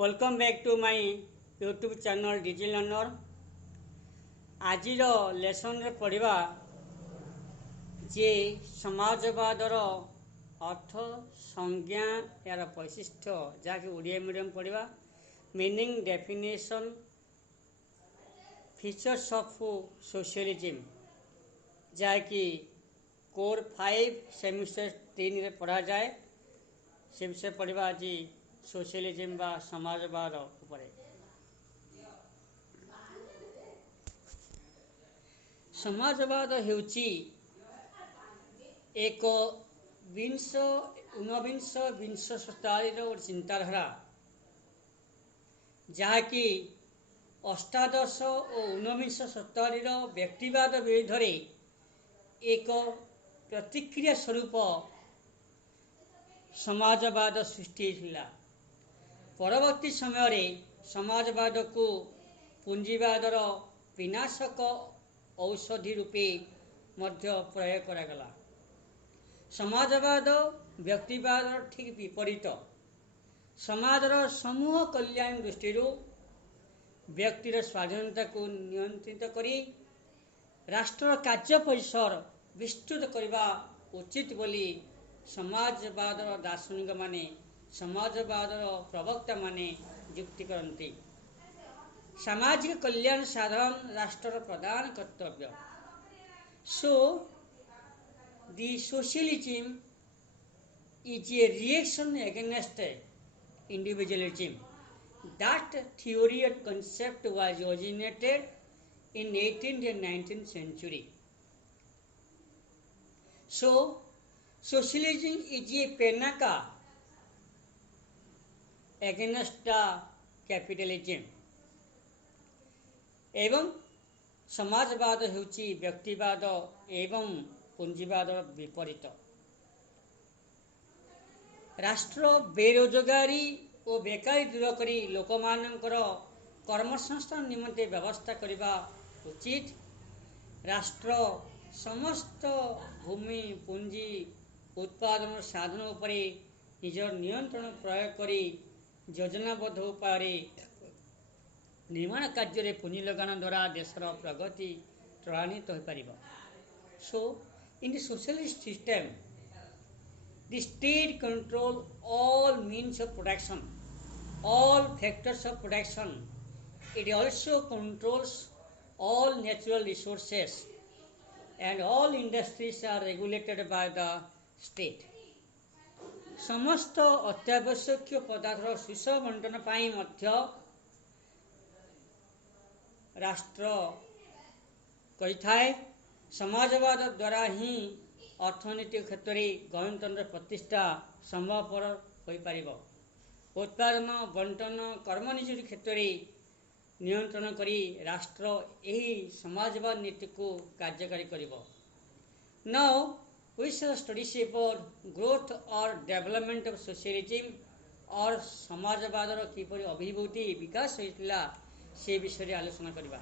Welcome back to my YouTube channel Digi Learner. आज lesson रे पढ़ा जे समाजवादर अर्थ संज्ञा यार वैशिष्ट्य जहाँकि ओडिया मीडियम पढ़ा meaning definition features of socialism जहाँकि कोर 5 सेमिस्टर 3 रे पढ़ा जाए से विषय पढ़ा आज सोशलिज्म बा समाजवाद उपरे। समाजवाद हेउची एक ऊनविंश विंश शताब्दीर गोटे चिंताधारा जहाँकि अष्टादश और ऊनविंश शताब्दीर व्यक्तिवाद विरुद्ध एक प्रतिक्रिया स्वरूप समाजवाद सृष्टि होता। परवर्ती समय समाजवाद को पुंजीवादर विनाशक औषधि रूपे मध्य प्रयोग करागला। समाजवाद व्यक्तिवाद ठीक विपरीत समाजर समूह कल्याण दृष्टि व्यक्तिर स्वाधीनता को नियंत्रित करी राष्ट्र कार्य परिसर विस्तृत करने उचित बोली समाजवाद दार्शनिक माने समाजवाद प्रवक्ता माने युक्ति करती। सामाजिक कल्याण साधन राष्ट्र प्रधान कर्तव्य। So the socialism is a reaction against individualism. That theory and concept was originated in 18th and 19th century. So socialism is a penaka against the capitalism. एवं समाजवाद हेउची व्यक्तिवाद एवं पूंजीवाद विपरीत। राष्ट्र बेरोजगारी और बेकारी दूर करी लोकमानंकर कर्मसंस्थान निमंते व्यवस्था करने उचित। राष्ट्र समस्त भूमि पुंजी उत्पादन साधन उपरे निजर नियंत्रण प्रयोग करी योजनाबद्ध उपाय निर्माण कार्य पुंजी लगान द्वारा देशर प्रगति त्वरान्वित हो पार। So in the socialist system the state control all means of production, all factors of production. It also controls all natural resources and all industries are regulated by the state. समस्त अत्यावश्यक पदार्थ सुषम बंटन पाई मध्य राष्ट्र करिथाए। समाजवाद द्वारा ही अर्थनैतिक क्षेत्र में गणतंत्र प्रतिष्ठा संभवपर हो पार। उत्पादन बंटन कर्मनियोजन क्षेत्र में नियंत्रण करी राष्ट्र यही समाजवाद नीति को कार्यकारी करिवो। Now we shall study about growth और डेवलपमेंट ऑफ सोशलिज्म और समाजवाद किपरि अभिवृद्धि विकास होइतिला से विषय आलोचना करिबा।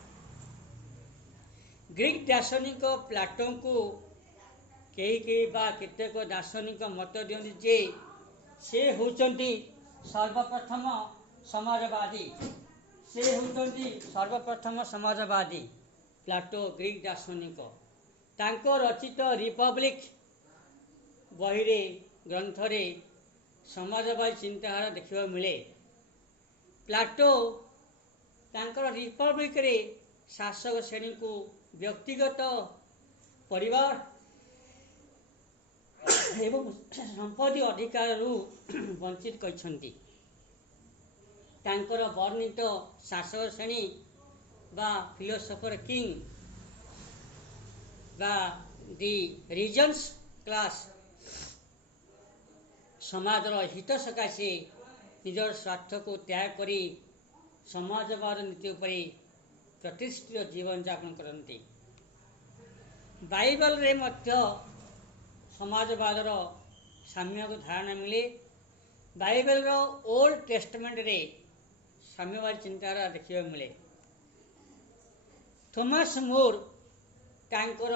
ग्रीक दार्शनिक प्लाटो को कई केतेक दार्शनिक मत दियंती जे से होचंती सर्वप्रथम समाजवादी। से होचंती सर्वप्रथम समाजवादी प्लाटो ग्रीक दार्शनिक। तांको रचित रिपब्लिक बहिरे ग्रंथरे समाजवादी चिंताधारा देखा मिले। प्लाटो तांकर रिपब्लिक रे शासक श्रेणी को व्यक्तिगत परिवार एवं संपत्ति अधिकार वंचित करछंती। तांकर वर्णित शासक श्रेणी बा फिलोसोफर किंग बा दी रीजन्स क्लास समाजर हित सकाशे निजर स्वार्थ को त्याग करी समाजवाद नीति उपरे प्रतिष्ठित जीवन यापन करती। बाइबल रे मध्य समाजवादर साम्य को धारणा मिले। बाइबल रो ओल्ड टेस्टमेंट रे साम्यवादी चिंताधारा देखा मिले। थॉमस मोर तांकर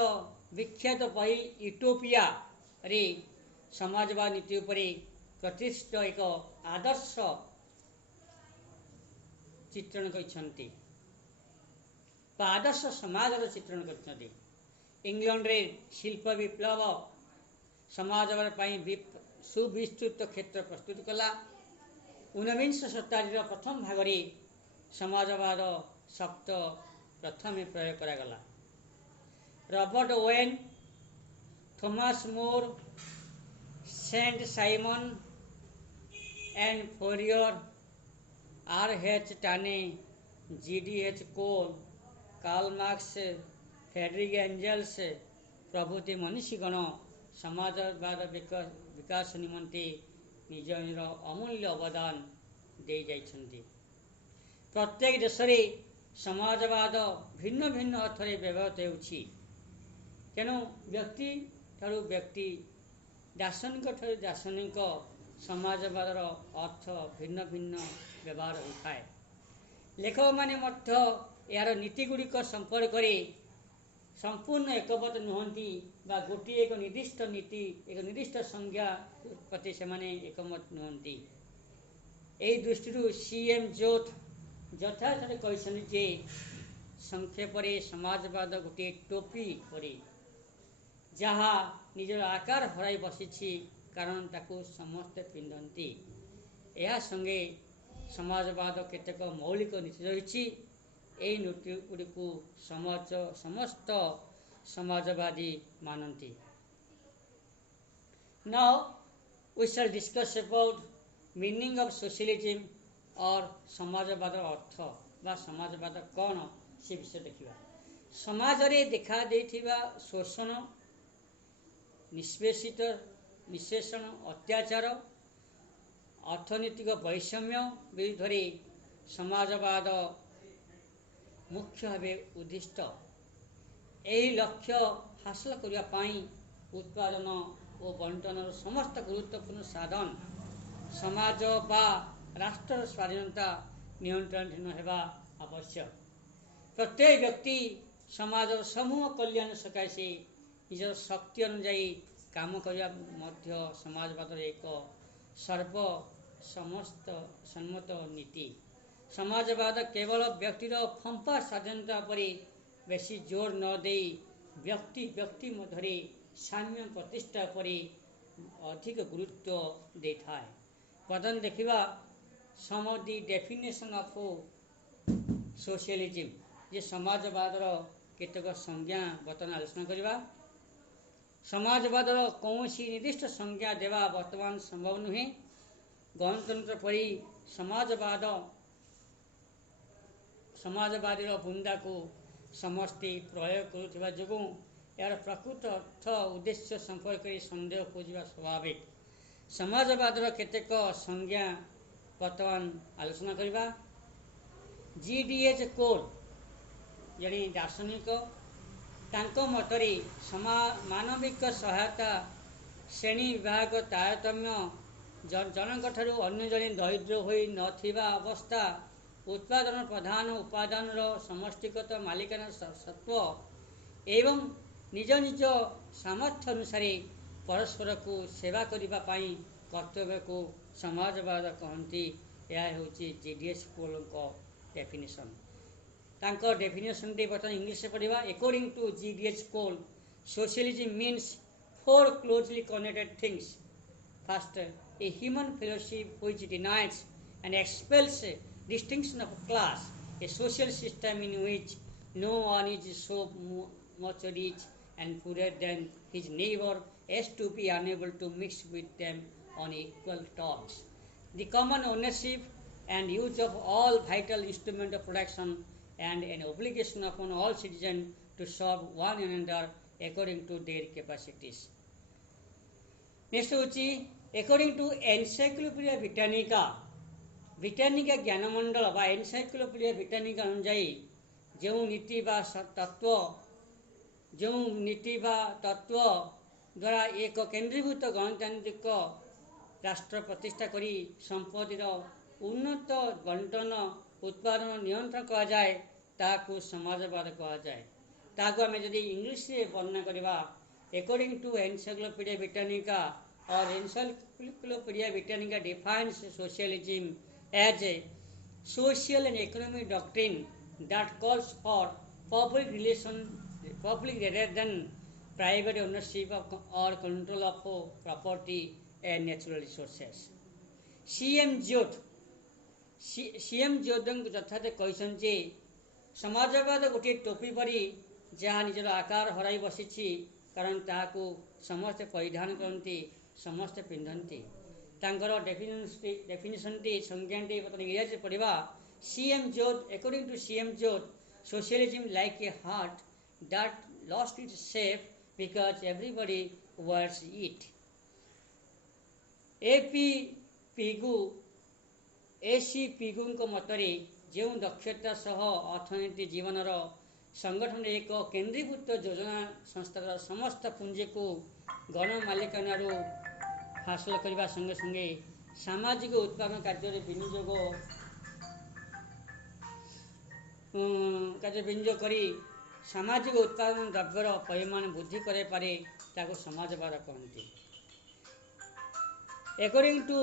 विख्यात बही यूटोपिया रे समाजवाद नीति उपरे प्रतिष्ठित एक आदर्श चित्रण कर आदर्श समाज चित्रण कर इंग्लैंड रे शिल्प विप्लव समाजवाद सुविस्तृत क्षेत्र प्रस्तुत कला। 19 शताब्दी प्रथम भाग में समाजवाद शब्द प्रथम प्रयोग करागला। Robert Owen, Thomas More, Saint Simon and Fourier, R.H. Tawney, G.D.H. Cole, Karl Marx, Friedrich Engels प्रभृति मनीषीगण समाजवाद विकास निमंते निज निज अमूल्य अवदान दे जाइछन्ति। प्रत्येक देश में समाजवाद भिन्न भिन्न अर्थ में व्यवहृत होउछि। तेणु व्यक्ति ठारू व्यक्ति, दार्शनिक ठारू दार्शनिक समाजवाद अर्थ भिन्न भिन्न व्यवहार होता है। लेखक माने मध्य यार नीति गुड़िक संपर्क में संपूर्ण एकमत नुहंती बा गोटे एक निर्दिष्ट नीति एक निर्दिष्ट संज्ञा प्रति से एकमत नुहंती। एई दृष्टि सीएम जोथ यथार्थ कहते जे संक्षेप समाजवाद गोटे टोपी परी जहाँ निजर आकार हराई बसी कारण ताकू समस्ते पिंधती। यह संगे समाजवाद केतेक मौलिक नीति रही। यही नीति गुड़िक समस्त समाजवादी मानती। Now we shall discuss about meaning of socialism और समाजवाद अर्थ बा समाजवाद कौन से विषय देखा। समाज रे देखा देथिबा शोषण, निष्पेषण, अत्याचार, अर्थनैतिक वैषम्य विरुद्ध समाजवाद मुख्य भाव उद्दिष्ट। यही लक्ष्य हासिल करने उत्पादन और बंटन समस्त गुरुत्वपूर्ण साधन समाज बा राष्ट्र स्वाधीनता नियंत्रण होगा आवश्यक। प्रत्येक व्यक्ति समाज समूह कल्याण सकाशे निज शक्ति अनुजाई काम करने समाजवाद एक सर्वसम्मत नीति। समाजवाद केवल व्यक्तिर फंपा स्वाधीनता पर बेसी जोर न दे व्यक्ति मध्य साम्य प्रतिष्ठा पर अधिक गुरुत्व देता है। प्रधान देखा some of the definition of socialism ये समाजवाद केतक संज्ञा बर्तमान आलोचना करवा। समाजवाद कौन निर्दिष्ट संज्ञा देवा वर्तमान संभव नुहे। गणतंत्र परी समाजवादी बुंदा को समस्ते प्रयोग करुवा जो यार प्रकृत अर्थ उद्देश्य संपर्क सन्देह खोजा स्वाभाविक। समाजवाद केतेक संज्ञा वर्तमान आलोचना करवा। G.D.H. कोल जड़े दार्शनिक तांको मतरे मानविक सहायता श्रेणी विभाग तारतम्य जनक ठारू अन्य जड़े दरिद्र होई नथिबा अवस्था उत्पादन प्रधान उपादान समष्टिगत मालिकाना सत्व एवं निज निज सामर्थ्य अनुसार परस्पर को सेवा करने कर्तव्य को समाजवाद कहती। यह हूँ G.D.H. कोल डेफिनेशन। तांको डेफिनेशन टे बर्तमान इंग्लिश पढ़ा। According to G.D.H. Cole socialism means 4 closely connected things. First, a human fellowship which denies and expels distinction of class, a social system in which no one is so much rich and poorer than his neighbor as to be unable to mix with them on equal terms. The common ownership and use of all vital instruments of production and an obligation upon all citizens to serve one another according to their capacities. Next होची according to Encyclopedia Britannica ज्ञानमंडल बा Encyclopedia Britannica अनुजाई जो नीति बा तत्व द्वारा एक केन्द्रीभूत गणतांत्रिक राष्ट्र प्रतिष्ठा करी संपत्तिर उन्नत बंटन उत्पादन नियंत्रण कहा जाए ताकू समाजवाद कहा जाए। ताकू आम जदि इंग्लिश वर्णना करवा अकॉर्डिंग टू एनसाइक्लोपीडिया ब्रिटानिका और Encyclopaedia Britannica defines socialism as social and economic doctrine that calls for public relation, public rather than private ownership of, or control of property and natural resources. CM Jyot CM Jodhan यथार्थ कहते समाजवाद गोटे टोपी परी जहाँ निजर आकार हराई बसी कारण ताकू समस्ते परिधान करती समस्ते पिंधती डेफिनेशन टी संज्ञाटी इंग्राजी पढ़ा CM Joad according to CM Joad socialism like a hat that lost its shape because everybody wears it. AP Pigou AC पिगुଙ୍କ ମତରେ ଯେଉଁ ଦକ୍ଷତା ସହ ଅର୍ଥନୀତି ଜୀବନର संगठन एक केन्द्रीभूत योजना संस्थार समस्त पुंजी को गणमालिकानारू हासिल करने संगे संगे सामाजिक उत्पादन कार्य विनियोग करी सामाजिक उत्पादन द्रव्यर परिमाण वृद्धि करे पारे ताको समाजवाद कहते. अकॉर्डिंग टू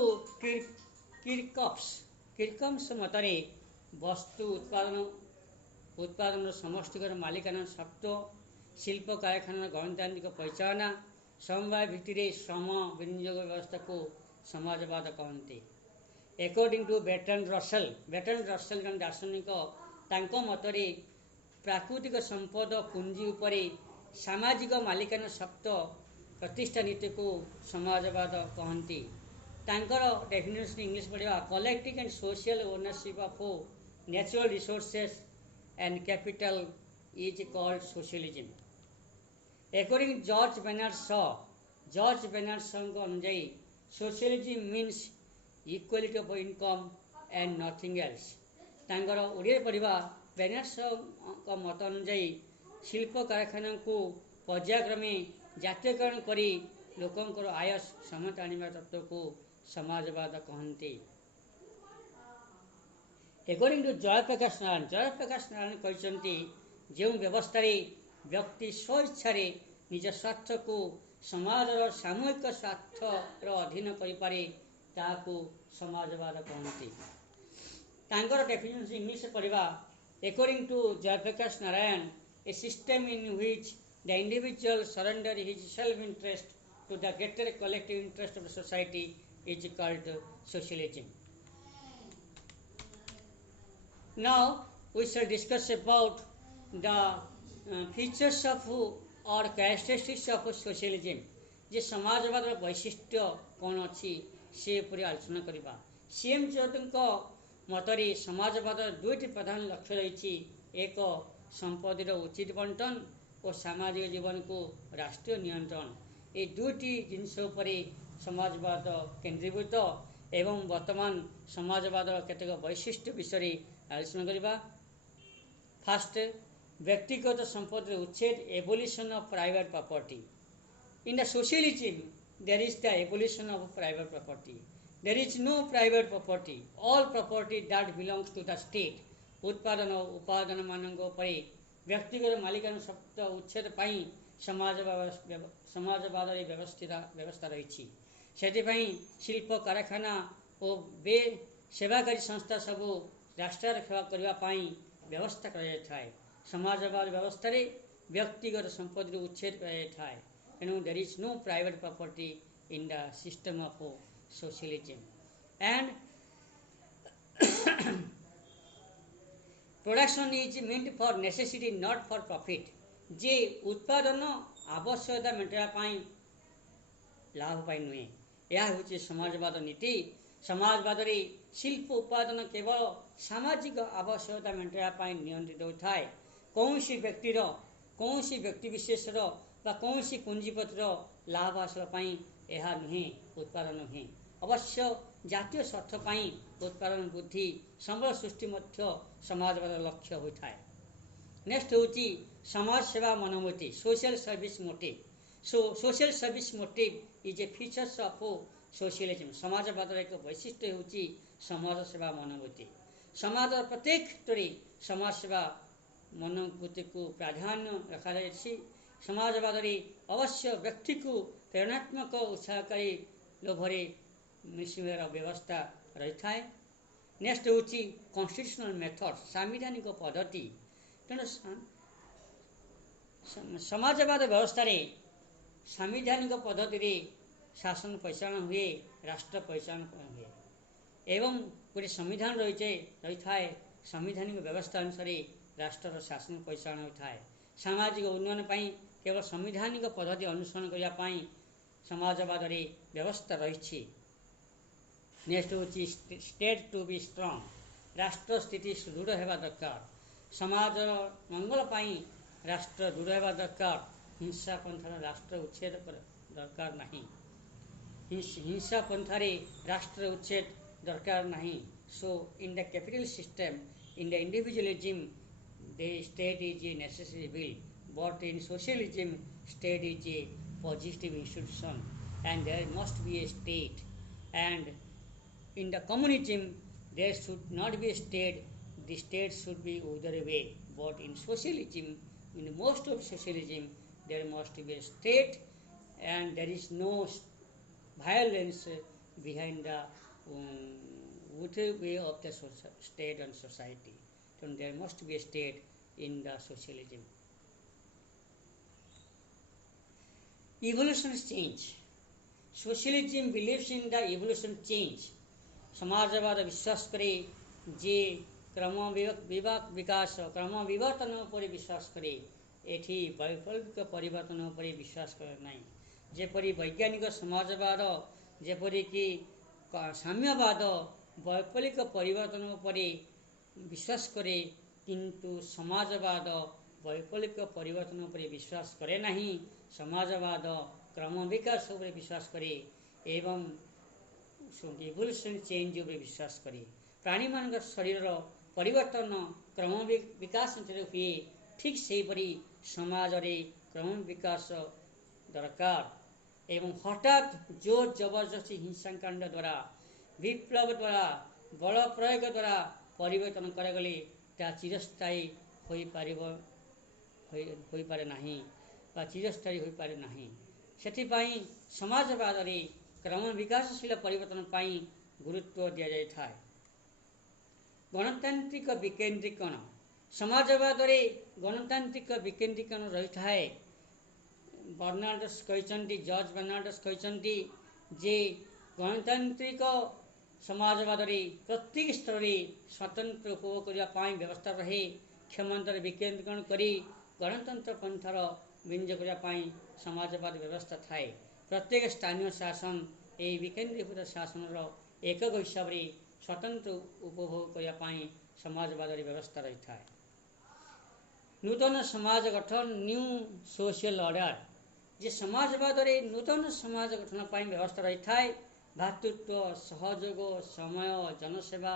किर्कम्स मतरे वस्तु उत्पादन समष्टिकर मालिकाना शब्द शिल्प कारखाना गणतांत्रिक परिचालना समवाय भित्ति श्रम विनियोग व्यवस्था को समाजवाद कहते. अकॉर्डिंग टू बेटन रसल जन दार्शनिक तांको मतरे प्राकृतिक संपद पुंजी उपरे सामाजिक मालिकाना शब्द प्रतिष्ठा नीति को समाजवाद कहते. तांकर डेफिनेशन इंग्लिश पढ़ा collective and social ownership of natural resources and capital is called socialism. According to George Bernard Shaw को अनुजाई socialism means equality of income and nothing else. तांगर Odia पढ़ा बेनार्ड शॉ का मत अनुजाई शिल्प कारखाना को पर्यायक्रमे जातीयकरण करी लोकंकर आय समता आनिबा तत्व को समाजवाद कहते. अकॉर्डिंग टू जयप्रकाश नारायण कहते जो व्यवस्था व्यक्ति स्वेच्छा निज स्वार्थ को समाज सामूहिक स्वार्थ अधीन करें ताकू समाजवाद कहते. तांकर डेफिनेशन इंग्लिश पढ़ा according to Jayaprakash Narayan a system in which the individual surrender his self interest to the greater collective interest of society is called socialism. Now we shall discuss about the features of or characteristics of socialism. जे समाजवाद वैशिष्ट्य कौन अच्छी से पूरी आलोचना करवा. CM जोधଙ୍କ मतरे समाजवाद दुईटी प्रधान लक्ष्य रही. एक संपत्तिर उचित बंटन और सामाजिक जीवन को राष्ट्रीय नियंत्रण. ये दुईटी जिनस समाजवाद केन्द्रीभूत एवं वर्तमान समाजवाद केतक वैशिष्ट्य विषय आलोचना करवा. फास्ट व्यक्तिगत संपत्ति उच्छेद abolition of private property. In the socialism there is the abolition of private property. There is no private property. All property that belongs to the state. उत्पादन और उपादान मानक व्यक्तिगत मालिकाना शब्द उच्छेद पाई समाजवाद व्यवस्था रही. से शिल्प कारखाना और बे सेवाकारी संस्था सबू राष्ट्र सेवा करने व्यवस्था कराए. समाजवाद व्यवस्था व्यक्तिगत संपत्ति उच्छेद कराए. तेणु there is no private property in the system of socialism. And production is meant for necessity not for profit. जे उत्पादन आवश्यकता मेटाइवाई लाभ पाई नुहे. यह हूँ समाजवाद नीति. समाजवाद शिल्प उत्पादन केवल सामाजिक आवश्यकता मेटाइवाई नियंत्रित होता है. कौन व्यक्तिर कौन व्यक्ति विशेषर कौन पुंजीपतिर लाभ हासिल यह नुहे उत्पादन नुहे. अवश्य जातीय स्वार्थपाई उत्पादन वृद्धि संबल सृष्टि समाजवाद लक्ष्य होता है. नेक्स्ट हूँ समाज सेवा मनोवृत्ति social service motive. Social service motive is a features of socialism. समाजवाद एक वैशिष्ट्य हूँ समाज सेवा मनोवृत्ति. समाज प्रत्येक क्षेत्र समाज सेवा मनोवृत्ति को प्राधान्य रखा जाए. समाजवाद अवश्य व्यक्ति को प्रेरणात्मक उत्साहकारी लोभरे मिसर व्यवस्था रही है. नेक्स्ट होची कॉन्स्टिट्यूशनल मेथड संवैधानिक पद्धति तेणु समाजवाद व्यवस्था रे संवैधानिक पद्धति रे शासन परिचालन हुए राष्ट्र परिचालन हुए एवं गोटे संविधान रही थाए संवैधानिक व्यवस्था अनुसार राष्ट्र शासन परिचालन होता है सामाजिक उन्नयन पर केवल संवैधानिक पद्धति अनुसरण करने समाजवाद रे व्यवस्था रही नेक्स्ट होची स्टेट टू बी स्ट्रॉन्ग राष्ट्र स्थिति सुदृढ़ होगा दरकार समाज मंगल पाई राष्ट्र दृढ़ होगा दरकार हिंसा पंथार राष्ट्र उच्छेद दरकार नहीं हिंसा पंथारे राष्ट्र उच्छेद दरकार नहीं so in the capital system in the individualism the state is a necessary bill but in socialism state is a positive institution and there must be a state and in the communism there should not be a state the state should be other way but in socialism in most of socialism there must be a state and there is no violence behind the way of the state and society. So there must be a state in the socialism. Evolution change. Socialism believes in the evolution change. समाजवाद विश्वास करे जे क्रम विकास क्रम विवर्तन पर विश्वास करे एठी वैकल्पिक परिवर्तन पर विश्वास करे नहीं जेपरी वैज्ञानिक समाजवाद जेपरी कि साम्यवाद वैकल्पिक परिवर्तन पर विश्वास करे किंतु समाजवाद वैकल्पिक परिवर्तन पर विश्वास करे नहीं समाजवाद क्रम विकास पर विश्वास करे एवं इवोल्यूशन चेंज पर विश्वास करे प्राणी मान शरीर परिवर्तन क्रम विकास हुए ठीक से परी समाज रे क्रम विकास दरकार एवं हठात जोर जबरदस्ती हिंसाकांड द्वारा विप्लव द्वारा बल प्रयोग द्वारा परिवर्तन करागले ता चिरस्थायी हो पारे नहीं बा चिरस्थायी हो पारे नहीं सेथिपाई समाजवाद रे क्रम विकासशील परिवर्तन पाई गुरुत्व दिया जाय थाए गणतांत्रिक विकेंद्रीकरण समाजवाद रे गणतांत्रिक विकेंद्रीकरण रही थाए बर्नार्डस कहते जॉर्ज बर्नार्डस कहते जे गणतांत्रिक समाजवाद रे प्रत्येक स्तर में स्वतंत्र उपभोग करने व्यवस्था रहे क्षमतार विकेंद्रीकरण करी गणतंत्र पंथार विनियोग करने समाजवाद व्यवस्था थाए प्रत्येक स्थानीय शासन ए विकेंद्रीकृत शासन एक हिसाब से स्वतंत्र उपभोग करने समाजवाद व्यवस्था रही थाए नूतन समाज गठन न्यू सोशल ऑर्डर जे समाजवाद रे नूतन समाज गठन पाई व्यवस्था रही थाए भातृत्व सहयोग समय जनसेवा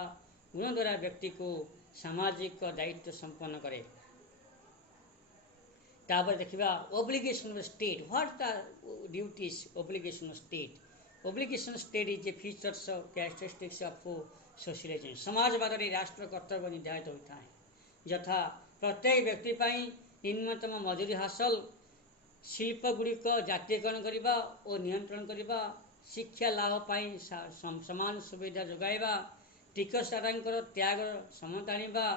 गुण द्वारा व्यक्ति को सामाजिक दायित्व संपन्न करे तापर देखिबा obligation of state what the duties obligation of state obligation state is a features of characteristics of socialism समाजवाद रे राष्ट्र कर्तव्य निर्धारित होता है यथा प्रत्येक व्यक्ति पाई निम्नतम मजूरी हासिल शिल्प गुड़िक जातीयकरण करने और नियंत्रण करने शिक्षा लाभ पाई समान सुविधा जोगाइबा टिकस आदायर त्याग समताणीबा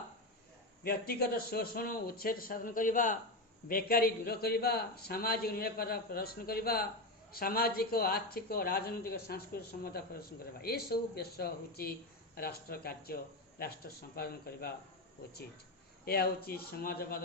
व्यक्तिगत शोषण उच्छेद साधन करने बेकारी दूर करने सामाजिक निरापत्ता प्रदर्शन करने सामाजिक आर्थिक राजनैतिक सांस्कृतिक समता प्रदर्शन करने ये सब बेश हूँ राष्ट्र कार्य राष्ट्र संपादन करने उचित यह हूँ समाजवाद